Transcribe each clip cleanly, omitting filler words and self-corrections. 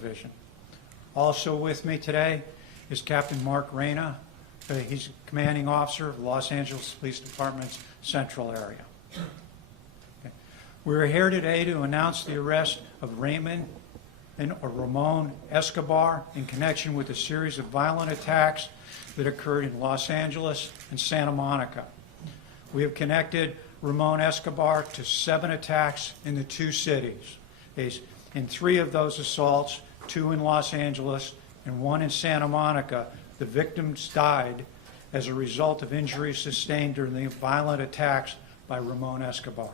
Division. Also with me today is Captain Mark Reyna. He's commanding officer of the Los Angeles Police Department's Central Area. Okay. We're here today to announce the arrest of Ramon Escobar in connection with a series of violent attacks that occurred in Los Angeles and Santa Monica. We have connected Ramon Escobar to 7 attacks in the 2 cities. In 3 of those assaults, 2 in Los Angeles and 1 in Santa Monica, the victims died as a result of injuries sustained during the violent attacks by Ramon Escobar.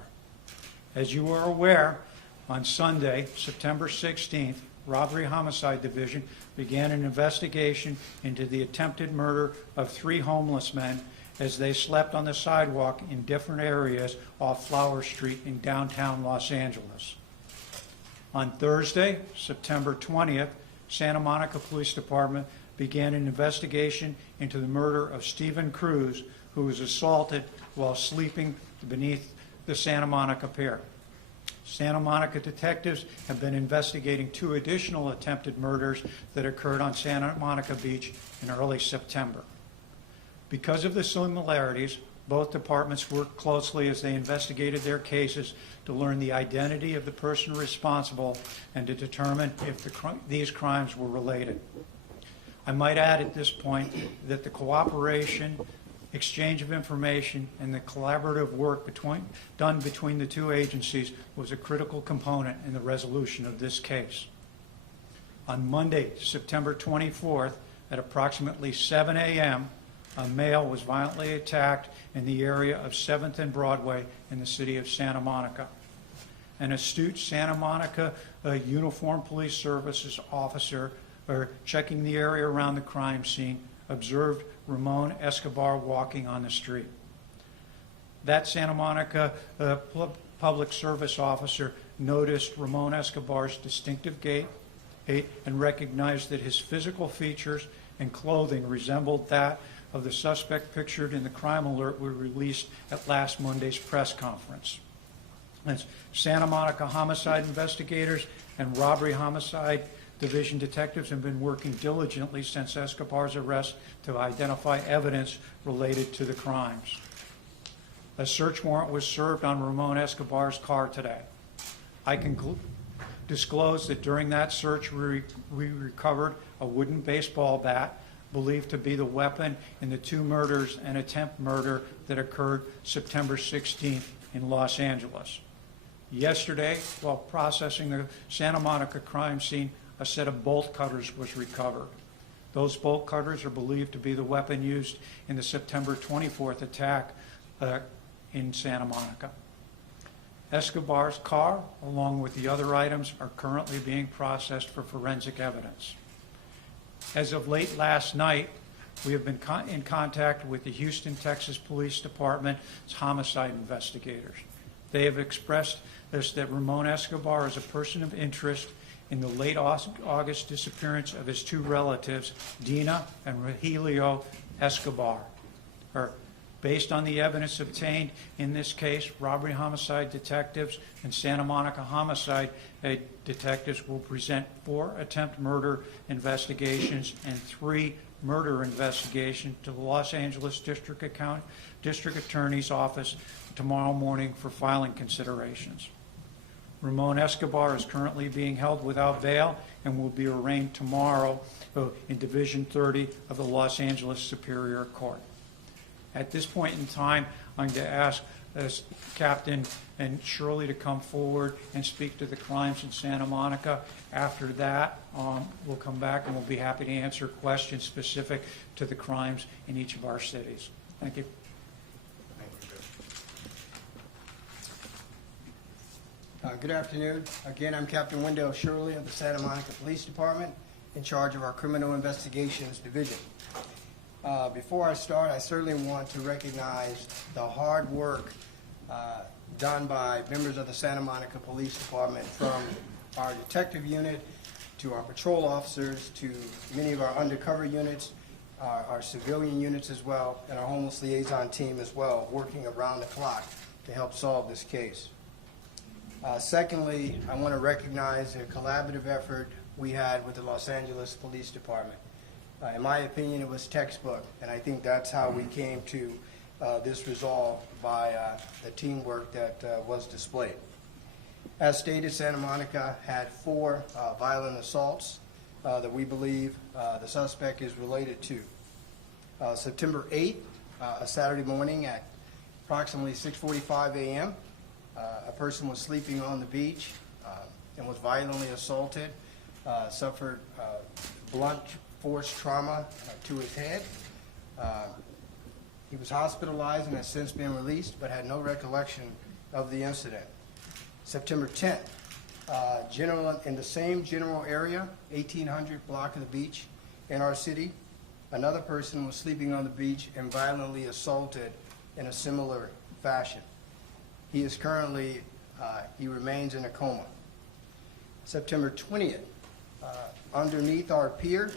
As you are aware, on Sunday, September 16th, Robbery Homicide Division began an investigation into the attempted murder of 3 homeless men as they slept on the sidewalk in different areas off Flower Street in downtown Los Angeles. On Thursday, September 20th, Santa Monica Police Department began an investigation into the murder of Stephen Cruz, who was assaulted while sleeping beneath the Santa Monica Pier. Santa Monica detectives have been investigating 2 additional attempted murders that occurred on Santa Monica Beach in early September. Because of the similarities, both departments worked closely as they investigated their cases to learn the identity of the person responsible and to determine if these crimes were related. I might add at this point that the cooperation, exchange of information, and the collaborative work done between the 2 agencies was a critical component in the resolution of this case. On Monday, September 24th, at approximately 7 a.m., a male was violently attacked in the area of 7th and Broadway in the city of Santa Monica. An astute Santa Monica Uniformed Police Services officer checking the area around the crime scene observed Ramon Escobar walking on the street. That Santa Monica public service officer noticed Ramon Escobar's distinctive gait and recognized that his physical features and clothing resembled that of the suspect pictured in the crime alert we released at last Monday's press conference. As Santa Monica homicide investigators and robbery homicide division detectives have been working diligently since Escobar's arrest to identify evidence related to the crimes. A search warrant was served on Ramon Escobar's car today. I can disclose that during that search we recovered a wooden baseball bat believed to be the weapon in the 2 murders and attempt murder that occurred September 16th in Los Angeles. Yesterday, while processing the Santa Monica crime scene, a set of bolt cutters was recovered. Those bolt cutters are believed to be the weapon used in the September 24th attack in Santa Monica. Escobar's car, along with the other items, are currently being processed for forensic evidence. As of late last night, we have been in contact with the Houston, Texas Police Department's homicide investigators. They have expressed that Ramon Escobar is a person of interest in the late August disappearance of his 2 relatives, Dina and Rogelio Escobar. Based on the evidence obtained in this case, robbery homicide detectives and Santa Monica homicide detectives will present 4 attempt murder investigations and 3 murder investigations to the Los Angeles District Attorney's Office tomorrow morning for filing considerations. Ramon Escobar is currently being held without bail and will be arraigned tomorrow in Division 30 of the Los Angeles Superior Court. At this point in time, I'm going to ask Captain and Shirley to come forward and speak to the crimes in Santa Monica. After that, we'll come back and we'll be happy to answer questions specific to the crimes in each of our cities. Thank you. Good afternoon. Again, I'm Captain Wendell Shirley of the Santa Monica Police Department, in charge of our Criminal Investigations Division. Before I start, I certainly want to recognize the hard work done by members of the Santa Monica Police Department, from our detective unit to our patrol officers to many of our undercover units, our civilian units as well, and our homeless liaison team as well, working around the clock to help solve this case. Secondly, I want to recognize a collaborative effort we had with the Los Angeles Police Department. In my opinion, it was textbook, and I think that's how we came to this resolve by the teamwork that was displayed. As stated, Santa Monica had 4 violent assaults that we believe the suspect is related to. September 8th, a Saturday morning at approximately 6:45 a.m., a person was sleeping on the beach and was violently assaulted, suffered blunt force trauma to his head. He was hospitalized and has since been released, but had no recollection of the incident. September 10th, in the same general area, 1800 block of the beach in our city, another person was sleeping on the beach and violently assaulted in a similar fashion. He is currently, he remains in a coma. September 20th, underneath our pier,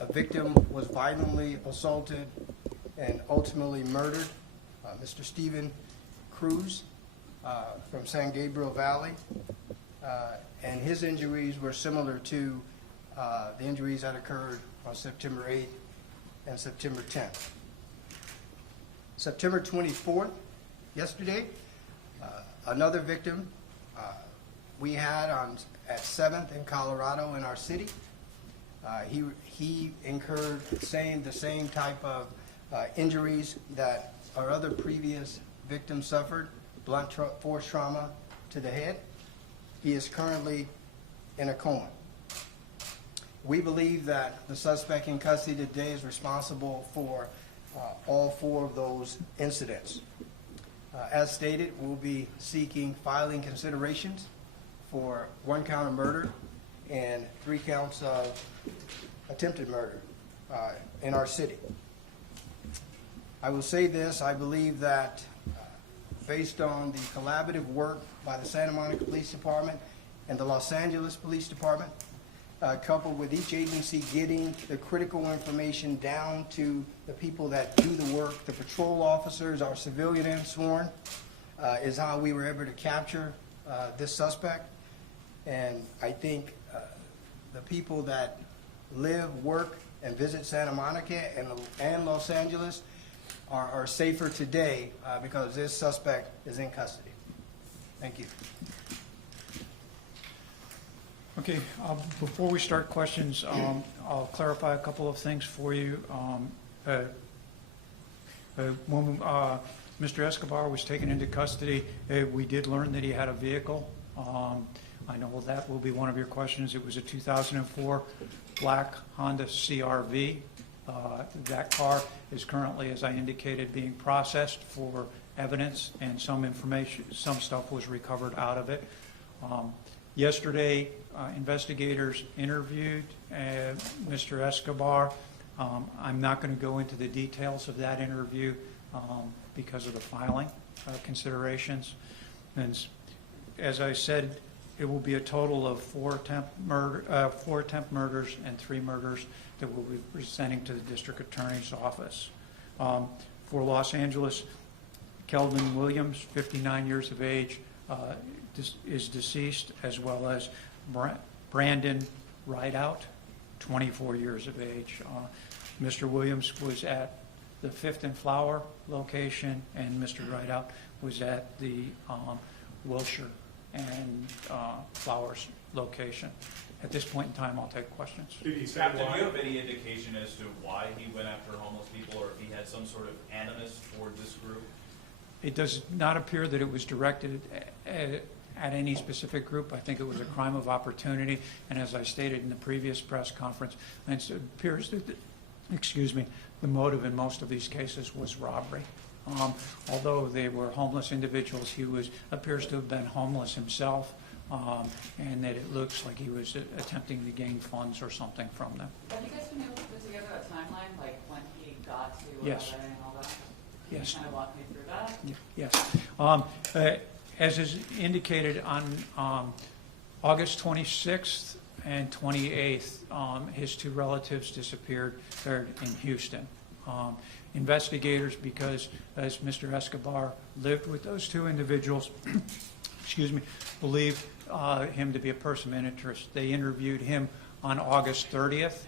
a victim was violently assaulted and ultimately murdered. Mr. Stephen Cruz from San Gabriel Valley, and his injuries were similar to the injuries that occurred on September 8th and September 10th. September 24th, yesterday, another victim we had at 7th in Colorado in our city. He incurred the same type of injuries that our other previous victims suffered, blunt force trauma to the head. He is currently in a coma. We believe that the suspect in custody today is responsible for all 4 of those incidents. As stated, we'll be seeking filing considerations for 1 count of murder and 3 counts of attempted murder in our city. I will say this, I believe that based on the collaborative work by the Santa Monica Police Department and the Los Angeles Police Department, coupled with each agency getting the critical information down to the people that do the work, the patrol officers, our civilian and sworn, is how we were able to capture this suspect. And I think the people that live, work, and visit Santa Monica and Los Angeles are safer today because this suspect is in custody. Thank you. Okay, before we start questions, I'll clarify a couple of things for you. When Mr. Escobar was taken into custody, we did learn that he had a vehicle. I know that will be one of your questions. It was a 2004 black Honda CR-V. That car is currently, as I indicated, being processed for evidence, and some information, some stuff was recovered out of it. Yesterday, investigators interviewed Mr. Escobar. I'm not going to go into the details of that interview because of the filing considerations. And as I said, it will be a total of 4 attempt murders and 3 murders that we'll be presenting to the district attorney's office. For Los Angeles, Kelvin Williams, 59 years of age, is deceased, as well as Brandon Rideout, 24 years of age. Mr. Williams was at the 5th and Flower location, and Mr. Rideout was at the Wilshire and Flowers location. At this point in time, I'll take questions. Captain, do you have any indication as to why he went after homeless people, or if he had some sort of animus toward this group? It does not appear that it was directed at any specific group. I think it was a crime of opportunity, and as I stated in the previous press conference, it appears that, the motive in most of these cases was robbery. Although they were homeless individuals, he appears to have been homeless himself, and that it looks like he was attempting to gain funds or something from them. Have you guys been able to put together a timeline, like when he got to Yes. LA and all that? Can Yes. you kind of walk me through that? Yes. As is indicated on August 26th and 28th, his 2 relatives disappeared in Houston. Investigators, because as Mr. Escobar lived with those 2 individuals, believe him to be a person of interest. They interviewed him on August 30th,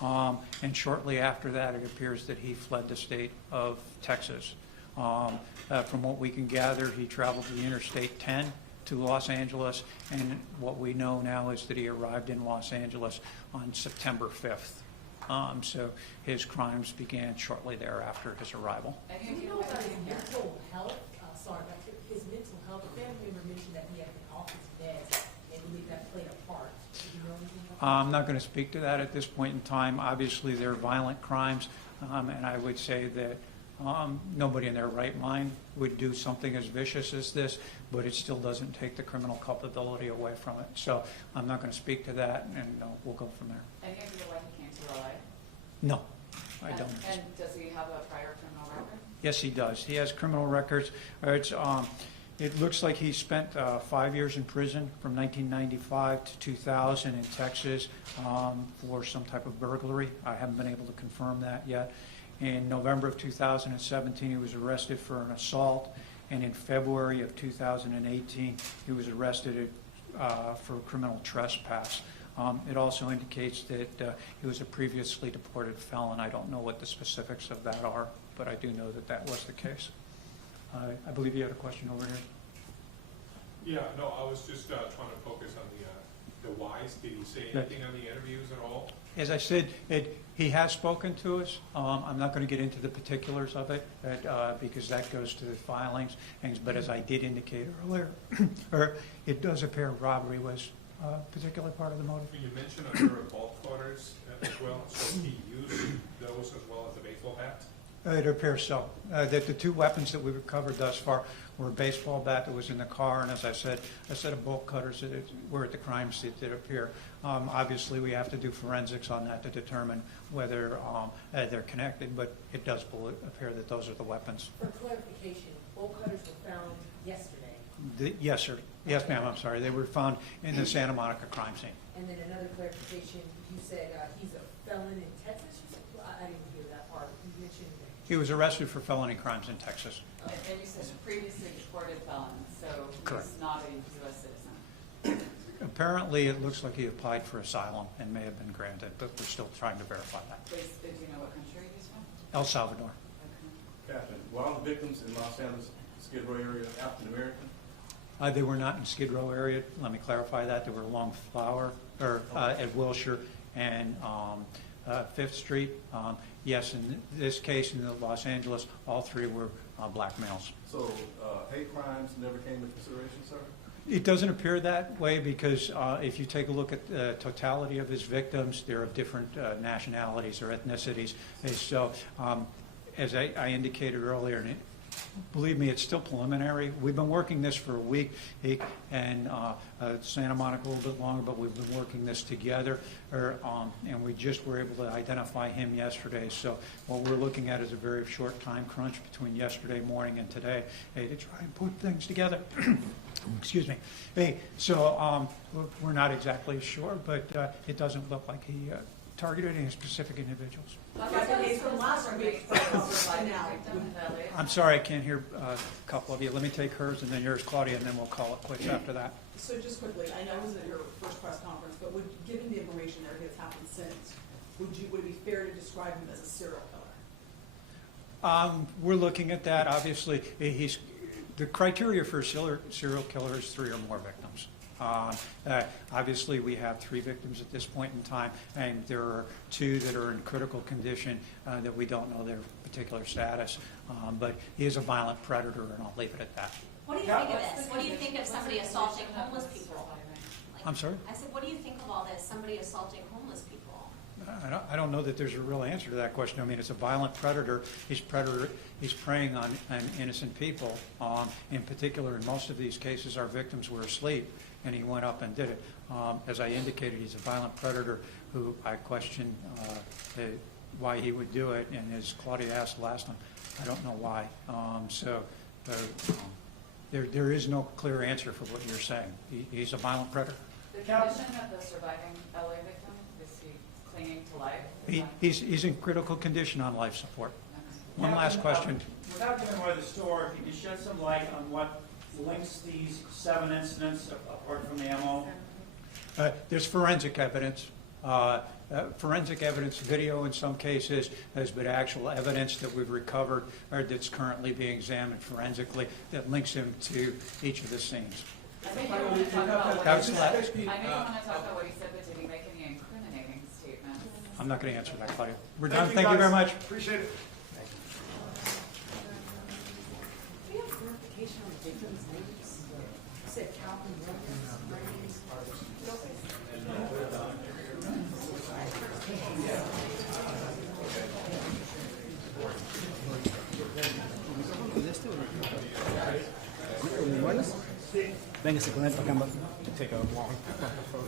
and shortly after that, it appears that he fled the state of Texas. From what we can gather, he traveled to the Interstate 10 to Los Angeles, and what we know now is that he arrived in Los Angeles on September 5th. So his crimes began shortly thereafter his arrival. And Do you know about his mental health? His mental health. A family member mentioned that he had been off his meds and believe that played a part. Do you know anything about that? I'm not going to speak to that at this point in time. Obviously, they're violent crimes, and I would say that nobody in their right mind would do something as vicious as this, but it still doesn't take the criminal culpability away from it. So I'm not going to speak to that, and we'll go from there. Any idea why he came to LA? No, I don't. And does he have a prior criminal record? Yes, he does. He has criminal records. It looks like he spent 5 years in prison from 1995 to 2000 in Texas for some type of burglary. I haven't been able to confirm that yet. In November of 2017, he was arrested for an assault, and in February of 2018, he was arrested for criminal trespass. It also indicates that he was a previously deported felon. I don't know what the specifics of that are, but I do know that that was the case. I believe you had a question over here. Yeah, no, I was just trying to focus on the whys. Did he say anything on the interviews at all? As I said, he has spoken to us. I'm not going to get into the particulars of it because that goes to the filings. But as I did indicate earlier, it does appear robbery was a particular part of the motive. You mentioned a pair of bolt cutters as well, so he used those as well as the baseball bats? It appears so. That the two weapons that we recovered thus far were a baseball bat that was in the car, and as I said, a set of bolt cutters that were at the crime scene that appear. Obviously, we have to do forensics on that to determine whether they're connected, but it does appear that those are the weapons. For clarification, bolt cutters were found yesterday. Yes, sir. Yes, ma'am, I'm sorry. They were found in the Santa Monica crime scene. And then another clarification, you said he's a felon in Texas? You said, I didn't hear that part. You mentioned He was arrested for felony crimes in Texas. And you said previously deported felon, so Correct. he's not a U.S. citizen. Apparently, it looks like he applied for asylum and may have been granted, but we're still trying to verify that. Did you know what country he's from? El Salvador. Okay. Captain, were all the victims in Los Angeles, Skid Row area African American? They were not in Skid Row area. Let me clarify that. They were along Flower, or at Wilshire and 5th Street. Yes, in this case, in Los Angeles, all three were black males. So hate crimes never came into consideration, sir? It doesn't appear that way because if you take a look at the totality of his victims, they're of different nationalities or ethnicities. And so, as I indicated earlier, and believe me, it's still preliminary. We've been working this for a week, and Santa Monica a little bit longer, but we've been working this together, and we just were able to identify him yesterday. So what we're looking at is a very short time crunch between yesterday morning and today to try and put things together. Excuse me. So we're not exactly sure, but it doesn't look like he targeted any specific individuals. I'm sorry, I can't hear a couple of you. Let me take hers and then yours, Claudia, and then we'll call it quits after that. So just quickly, I know it was at your first press conference, but given the information that has happened since, would it be fair to describe him as a serial killer? We're looking at that. Obviously, the criteria for a serial killer is 3 or more victims. Obviously, we have 3 victims at this point in time, and there are 2 that are in critical condition that we don't know their particular status. But he is a violent predator, and I'll leave it at that. What do you think of this? What do you think of somebody assaulting homeless people? I'm sorry? I said, what do you think of all this, somebody assaulting homeless people? I don't know that there's a real answer to that question. I mean, it's a violent predator. He's preying on innocent people. In particular, in most of these cases, our victims were asleep, and he went up and did it. As I indicated, he's a violent predator who I question why he would do it, and as Claudia asked last time, I don't know why. There is no clear answer for what you're saying. He's a violent predator. The condition of the surviving LA victim, is he clinging to life? He's in critical condition on life support. Okay. One last question. Without giving away the story, if you could shed some light on what links these 7 incidents apart from the MO? There's forensic evidence. Forensic evidence, video in some cases, has been actual evidence that we've recovered or that's currently being examined forensically that links him to each of the scenes. I think you want to talk about what That's he not- said. I think you want to talk about what he said, but did he make any incriminating statements? I'm not going to answer that, Claudia. We're done. Thank you very much. Appreciate it. Do you have verification on the victims' names? You said Calvin Williams, Véngase con él para acá. Take a long photo.